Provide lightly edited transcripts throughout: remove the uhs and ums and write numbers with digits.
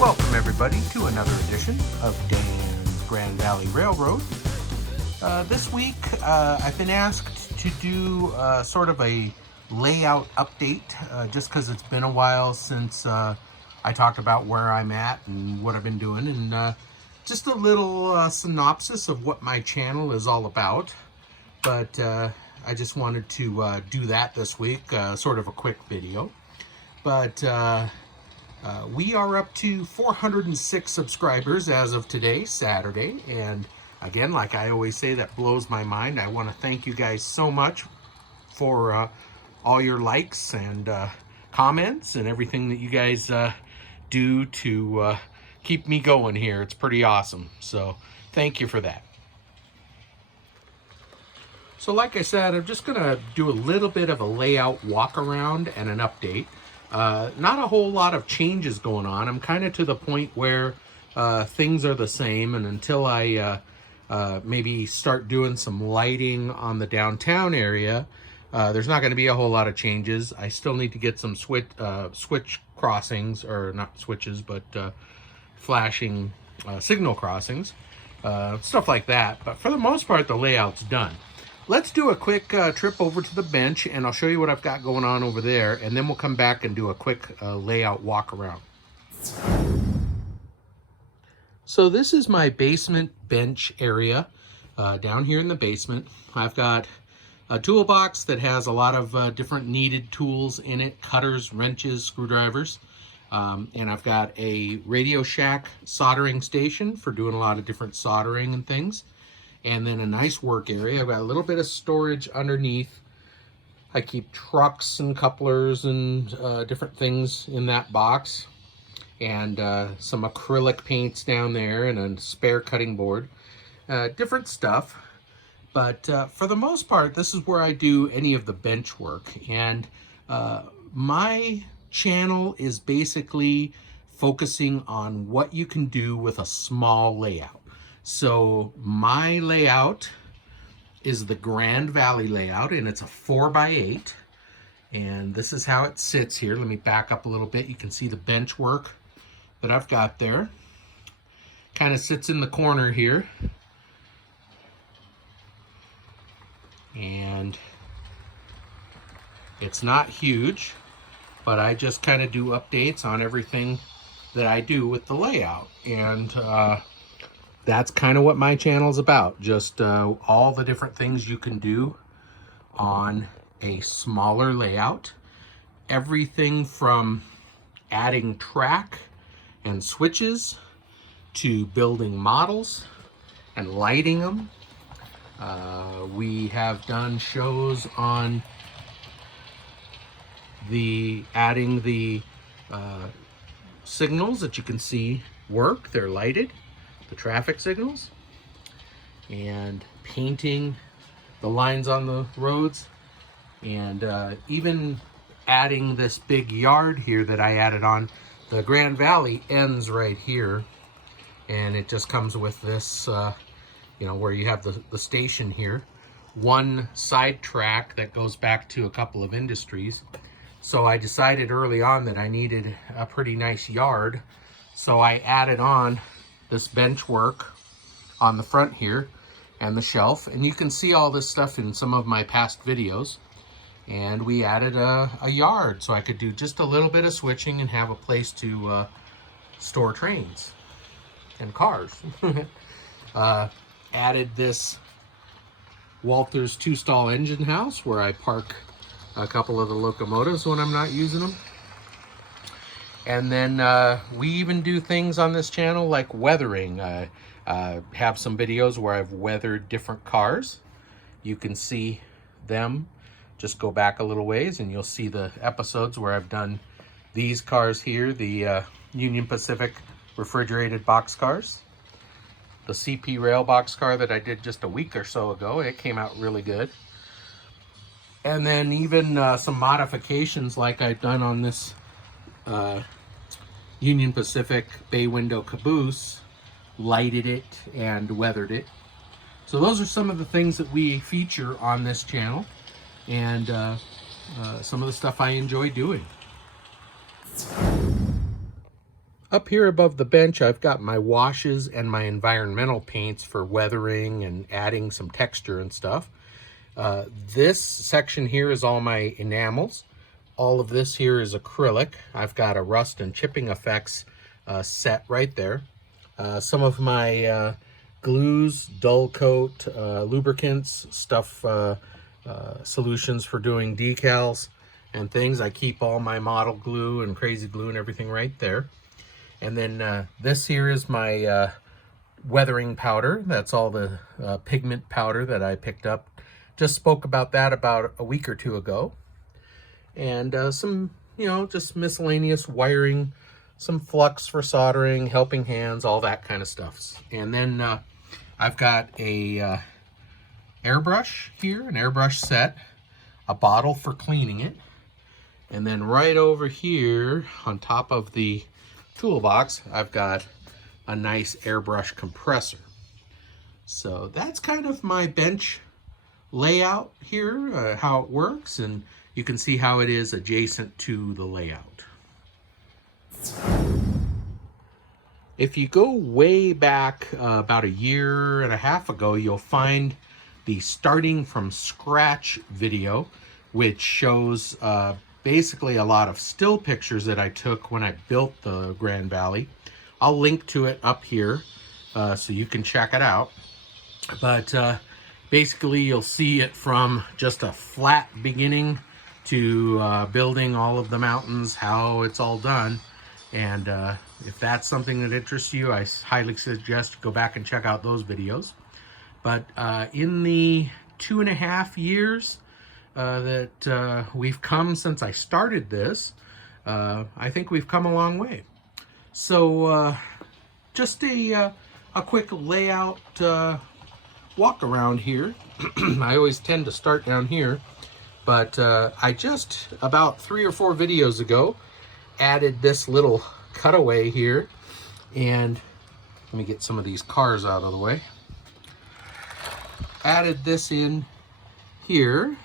Welcome everybody to another edition of Dan's Grand Valley Railroad. This week I've been asked to do sort of a layout update just because it's been a while since I talked about where I'm at and what I've been doing, and just a little synopsis of what my channel is all about. But I just wanted to do that this week, sort of a quick video. But we are up to 406 subscribers as of today, Saturday. And again, like I always say, that blows my mind. I want to thank you guys so much for all your likes and comments and everything that you guys do to keep me going here. It's pretty awesome. So thank you for that. So like I said, I'm just going to do a little bit of a layout walk around and an update. Not a whole lot of changes going on. I'm kind of to the point where things are the same, and until I maybe start doing some lighting on the downtown area, there's not going to be a whole lot of changes. I still need to get some switch crossings, or not switches, but flashing signal crossings, stuff like that. But for the most part, the layout's done. Let's do a quick trip over to the bench, and I'll show you what I've got going on over there, and then we'll come back and do a quick layout walk around. So this is my basement bench area down here in the basement. I've got a toolbox that has a lot of different needed tools in it: cutters, wrenches, screwdrivers. And I've got a Radio Shack soldering station for doing a lot of different soldering and things. And then a nice work area. I've got a little bit of storage underneath. I keep trucks and couplers and different things in that box. And some acrylic paints down there and a spare cutting board. Different stuff. But for the most part, this is where I do any of the bench work. And my channel is basically focusing on what you can do with a small layout. So my layout is the Grand Valley layout, and it's a 4x8, and this is how it sits here. Let me back up a little bit. You can see the bench work that I've got there. Kind of sits in the corner here, and it's not huge, but I just kind of do updates on everything that I do with the layout, and that's kind of what my channel's about. Just all the different things you can do on a smaller layout. Everything from adding track and switches to building models and lighting them. We have done shows on adding the signals that you can see work. They're lighted, the traffic signals, and painting the lines on the roads, and even adding this big yard here that I added on. The Grand Valley ends right here, and it just comes with this you know, where you have the station here, one side track that goes back to a couple of industries. So I decided early on that I needed a pretty nice yard, so I added on this bench work on the front here and the shelf, and you can see all this stuff in some of my past videos. And we added a yard so I could do just a little bit of switching and have a place to store trains and cars. Added this Walther's 2-stall engine house where I park a couple of the locomotives when I'm not using them. And then we even do things on this channel like weathering. Have some videos where I've weathered different cars. You can see them. Just go back a little ways and you'll see the episodes where I've done these cars here, the Union Pacific refrigerated box cars. The CP rail box car that I did just a week or so ago. It came out really good. And then even some modifications like I've done on this Union Pacific bay window caboose, lighted it and weathered it. So those are some of the things that we feature on this channel, and some of the stuff I enjoy doing. Up here above the bench, I've got my washes and my environmental paints for weathering and adding some texture and stuff. This section here is all my enamels. All of this here is acrylic. I've got a rust and chipping effects set right there. Some of my glues, dull coat, lubricants, stuff, solutions for doing decals and things. I keep all my model glue and crazy glue and everything right there. And then this here is my weathering powder. That's all the pigment powder that I picked up. Just spoke about that about a week or two ago. And some, just miscellaneous wiring, some flux for soldering, helping hands, all that kind of stuff. And then I've got a airbrush here, an airbrush set, a bottle for cleaning it. And then right over here on top of the toolbox, I've got a nice airbrush compressor. So that's kind of my bench layout here, how it works, and you can see how it is adjacent to the layout. If you go way back about a year and a half ago, you'll find the starting from scratch video, which shows basically a lot of still pictures that I took when I built the Grand Valley. I'll link to it up here so you can check it out. But basically you'll see it from just a flat beginning to building all of the mountains, how it's all done. And if that's something that interests you, I highly suggest you go back and check out those videos. But in the 2.5 years that we've come since I started this, I think we've come a long way. So just a quick layout walk around here. I always tend to start down here, but I just about 3 or 4 videos ago added this little cutaway here, and let me get some of these cars out of the way. Added this in here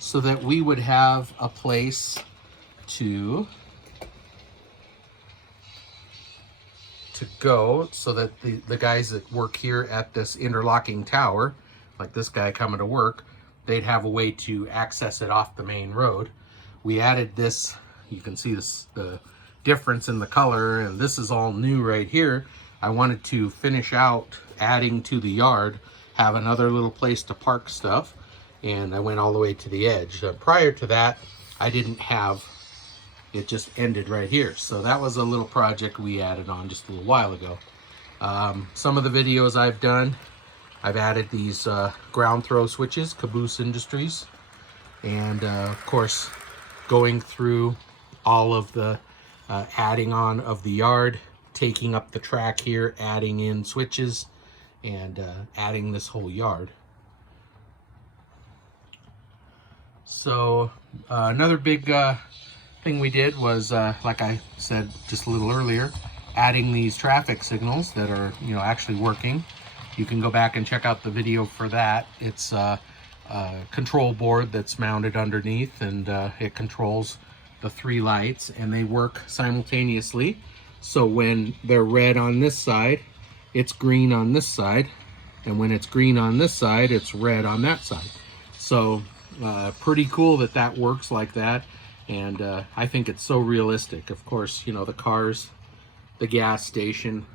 so that we would have a place to go, so that the guys that work here at this interlocking tower, like this guy coming to work, they'd have a way to access it off the main road. We added this, you can see this, the difference in the color, and this is all new right here. I wanted to finish out adding to the yard, have another little place to park stuff, and I went all the way to the edge. Prior to that, I didn't have, it just ended right here. So that was a little project we added on just a little while ago. Some of the videos I've done, I've added these ground throw switches, Caboose Industries, and of course going through all of the adding on of the yard, taking up the track here, adding in switches, and adding this whole yard. So another big thing we did was, like I said just a little earlier, adding these traffic signals that are, actually working. You can go back and check out the video for that. It's a control board that's mounted underneath, and it controls the 3 lights, and they work simultaneously. So when they're red on this side, it's green on this side, and when it's green on this side, it's red on that side. So pretty cool that that works like that. And I think it's so realistic. Of course, the cars, the gas station,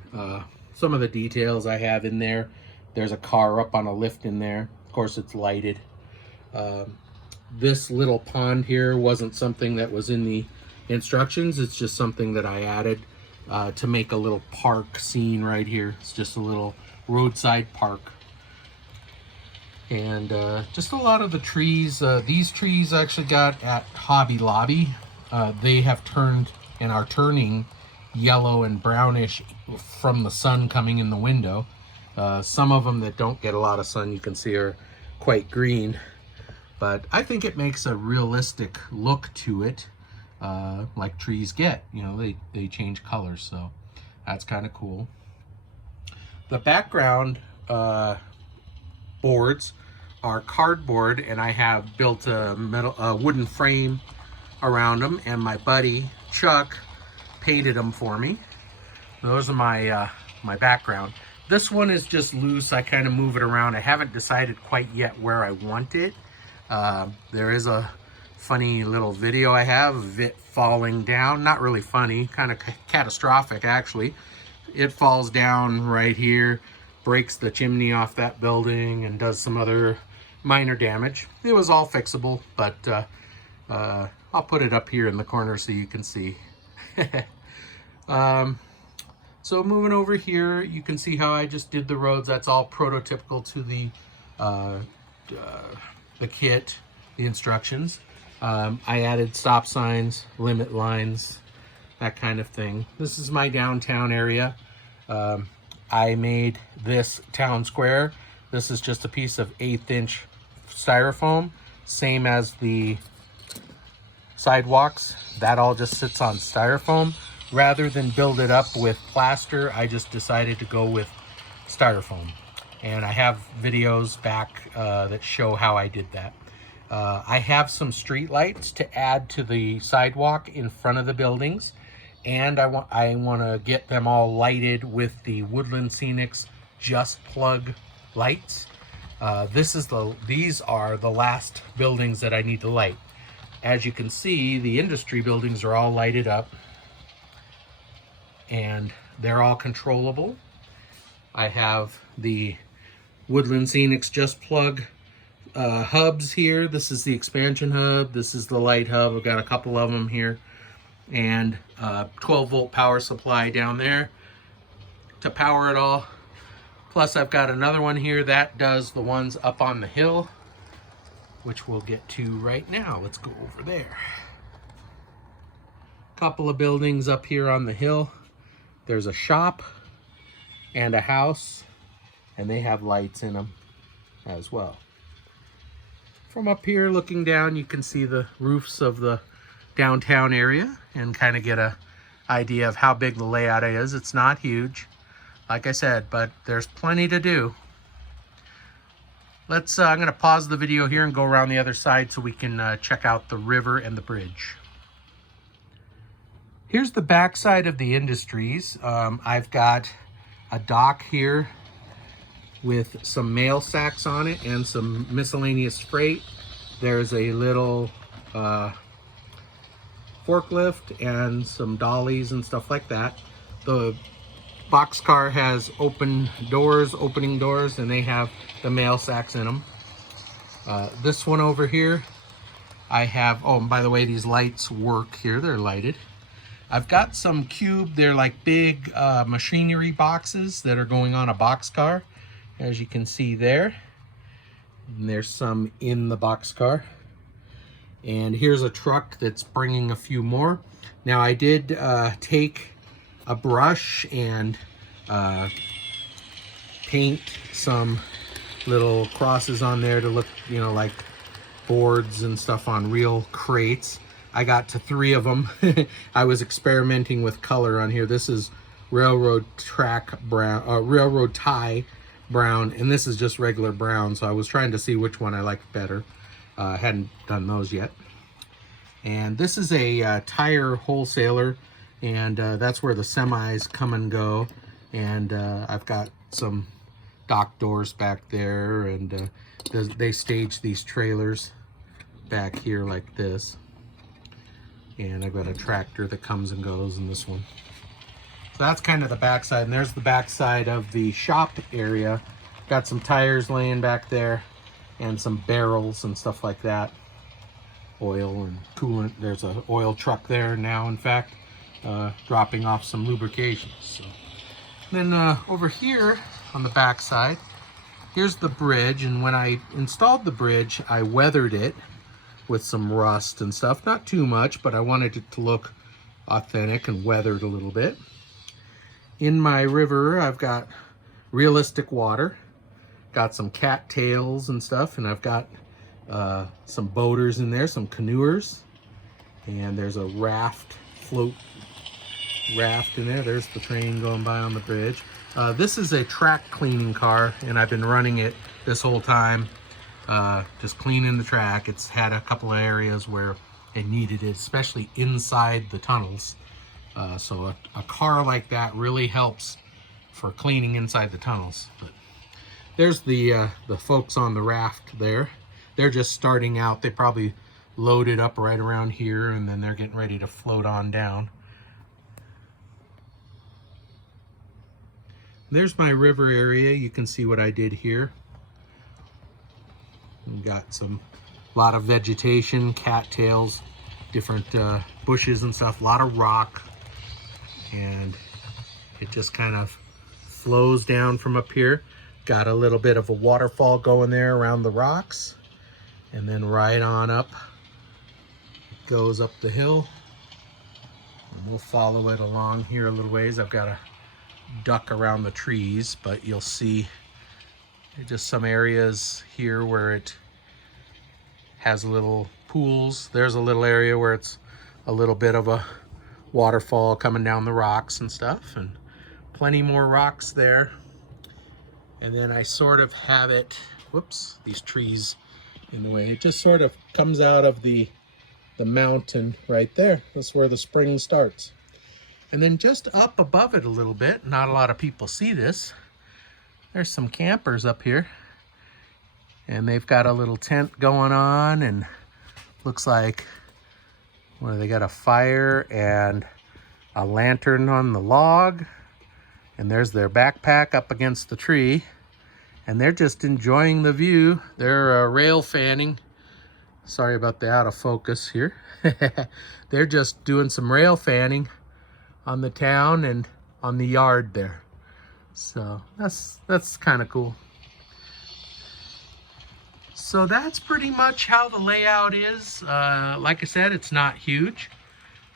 some of the details I have in there. There's a car up on a lift in there. Of course, it's lighted. This little pond here wasn't something that was in the instructions. It's just something that I added to make a little park scene right here. It's just a little roadside park. And just a lot of the trees. These trees I actually got at Hobby Lobby. They have turned and are turning yellow and brownish from the sun coming in the window. Some of them that don't get a lot of sun, you can see, are quite green. But I think it makes a realistic look to it, like trees get. They change colors, so that's kind of cool. The background boards are cardboard, and I have built a wooden frame around them, and my buddy Chuck painted them for me. Those are my my background. This one is just loose. I kind of move it around. I haven't decided quite yet where I want it. There is a funny little video I have of it falling down. Not really funny, kind of catastrophic actually. It falls down right here, breaks the chimney off that building, and does some other minor damage. It was all fixable, but I'll put it up here in the corner so you can see. So moving over here, you can see how I just did the roads. That's all prototypical to the kit, the instructions. I added stop signs, limit lines, that kind of thing. This is my downtown area. I made this town square. This is just a piece of 1/8 inch styrofoam, same as the sidewalks. That all just sits on styrofoam. Rather than build it up with plaster, I just decided to go with styrofoam. And I have videos back that show how I did that. I have some street lights to add to the sidewalk in front of the buildings, and I want to get them all lighted with the Woodland Scenics Just Plug lights. These are the last buildings that I need to light. As you can see, the industry buildings are all lighted up, and they're all controllable. I have the Woodland Scenics Just Plug hubs here. This is the expansion hub. This is the light hub. I've got a couple of them here. And 12-volt power supply down there to power it all. Plus I've got another one here that does the ones up on the hill, which we'll get to right now. Let's go over there. Couple of buildings up here on the hill. There's a shop and a house, and they have lights in them as well. From up here looking down, you can see the roofs of the downtown area and kind of get a idea of how big the layout is. It's not huge, like I said, but there's plenty to do. I'm gonna pause the video here and go around the other side so we can check out the river and the bridge. Here's the back side of the industries. I've got a dock here with some mail sacks on it and some miscellaneous freight. There's a little forklift and some dollies and stuff like that. The boxcar has opening doors, and they have the mail sacks in them. This one over here, I have, oh, and by the way, these lights work here. They're lighted. I've got some cube, they're like big machinery boxes that are going on a boxcar, as you can see there. And there's some in the boxcar. And here's a truck that's bringing a few more. Now I did take a brush and paint some little crosses on there to look, you know, like boards and stuff on real crates. I got to 3 of them. I was experimenting with color on here. This is railroad track brown, railroad tie brown, and this is just regular brown. So I was trying to see which one I liked better. Hadn't done those yet. And this is a tire wholesaler, and that's where the semis come and go. And I've got some dock doors back there, and they stage these trailers back here like this. And I've got a tractor that comes and goes in this one. So that's kind of the backside, and there's the backside of the shop area. Got some tires laying back there and some barrels and stuff like that. Oil and coolant. There's an oil truck there now, in fact, dropping off some lubrication. So then over here on the backside, here's the bridge, and when I installed the bridge, I weathered it with some rust and stuff. Not too much, but I wanted it to look authentic and weathered a little bit. In my river, I've got realistic water. Got some cattails and stuff, and I've got some boaters in there, some canoers. And there's a float raft in there. There's the train going by on the bridge. This is a track cleaning car, and I've been running it this whole time. Just cleaning the track. It's had a couple of areas where it needed it, especially inside the tunnels. So a car like that really helps for cleaning inside the tunnels. But there's the folks on the raft there. They're just starting out. They probably loaded up right around here, and then they're getting ready to float on down. There's my river area. You can see what I did here. We've got a lot of vegetation, cattails, different bushes and stuff, a lot of rock, and it just kind of flows down from up here. Got a little bit of a waterfall going there around the rocks, and then right on up it goes up the hill, and we'll follow it along here a little ways. I've got to duck around the trees, but you'll see just some areas here where it has little pools. There's a little area where it's a little bit of a waterfall coming down the rocks and stuff, and plenty more rocks there. And then I sort of have it, whoops, these trees in the way. It just sort of comes out of the mountain right there. That's where the spring starts. And then just up above it a little bit, not a lot of people see this, there's some campers up here. And they've got a little tent going on, and looks like, well, they got a fire and a lantern on the log. And there's their backpack up against the tree. And they're just enjoying the view. They're rail fanning. Sorry about the out of focus here. They're just doing some rail fanning on the town and on the yard there. So that's kind of cool. So that's pretty much how the layout is. Like I said, it's not huge,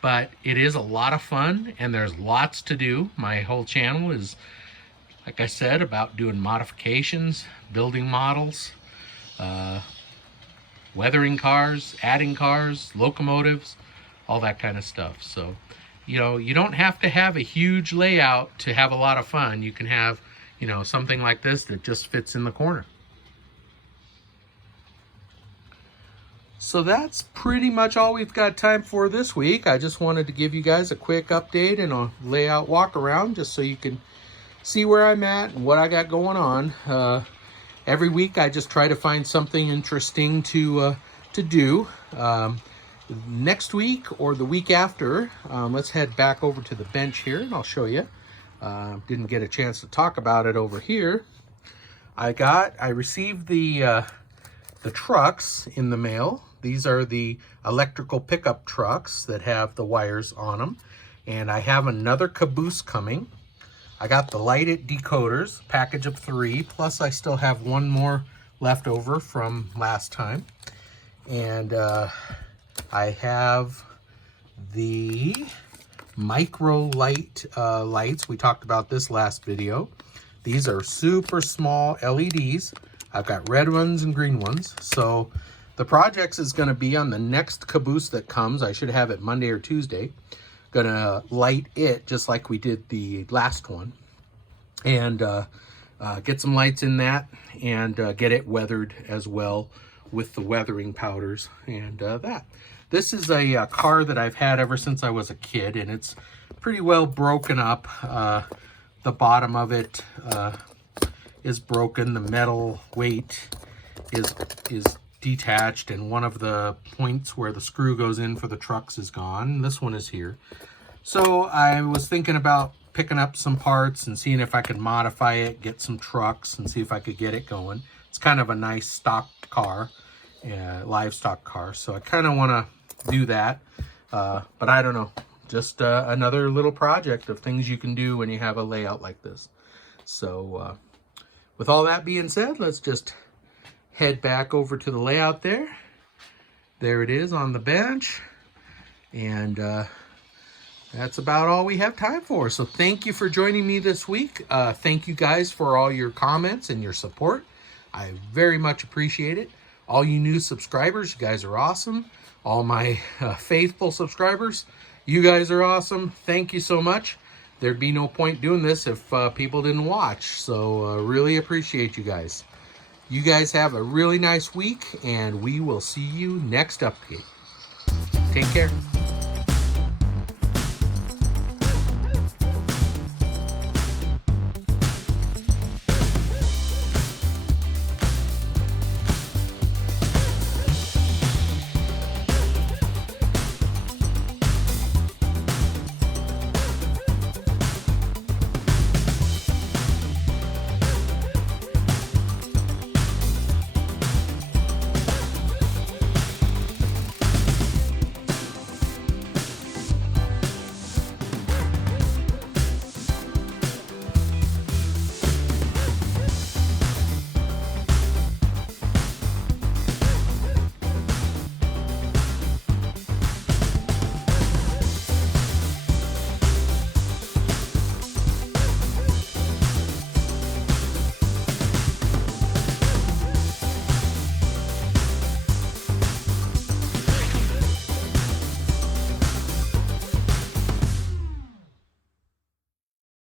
but it is a lot of fun, and there's lots to do. My whole channel is, like I said, about doing modifications, building models, weathering cars, adding cars, locomotives, all that kind of stuff. So, you know, you don't have to have a huge layout to have a lot of fun. You can have, you know, something like this that just fits in the corner. So that's pretty much all we've got time for this week. I just wanted to give you guys a quick update and a layout walk around, just so you can see where I'm at and what I got going on. Every week I just try to find something interesting to do. Next week or the week after, let's head back over to the bench here and I'll show you. Didn't get a chance to talk about it over here. I received the trucks in the mail. These are the electrical pickup trucks that have the wires on them. And I have another caboose coming. I got the lighted decoders, package of 3, plus I still have one more left over from last time. And I have the micro light lights. We talked about this last video. These are super small LEDs. I've got red ones and green ones. So the projects is going to be on the next caboose that comes. I should have it Monday or Tuesday. Gonna light it just like we did the last one, and get some lights in that, and get it weathered as well with the weathering powders and that. This is a car that I've had ever since I was a kid, and it's pretty well broken up. The bottom of it is broken. The metal weight is detached, and one of the points where the screw goes in for the trucks is gone. This one is here. So I was thinking about picking up some parts and seeing if I could modify it, get some trucks, and see if I could get it going. It's kind of a nice stock car, livestock car, so I kind of want to do that. But I don't know, just another little project of things you can do when you have a layout like this. So with all that being said, let's just head back over to the layout there. There it is on the bench. And that's about all we have time for. So thank you for joining me this week. Thank you guys for all your comments and your support. I very much appreciate it. All you new subscribers, you guys are awesome. All my faithful subscribers, you guys are awesome. Thank you so much. There'd be no point doing this if people didn't watch. So really appreciate you guys. You guys have a really nice week, and we will see you next update. Take care.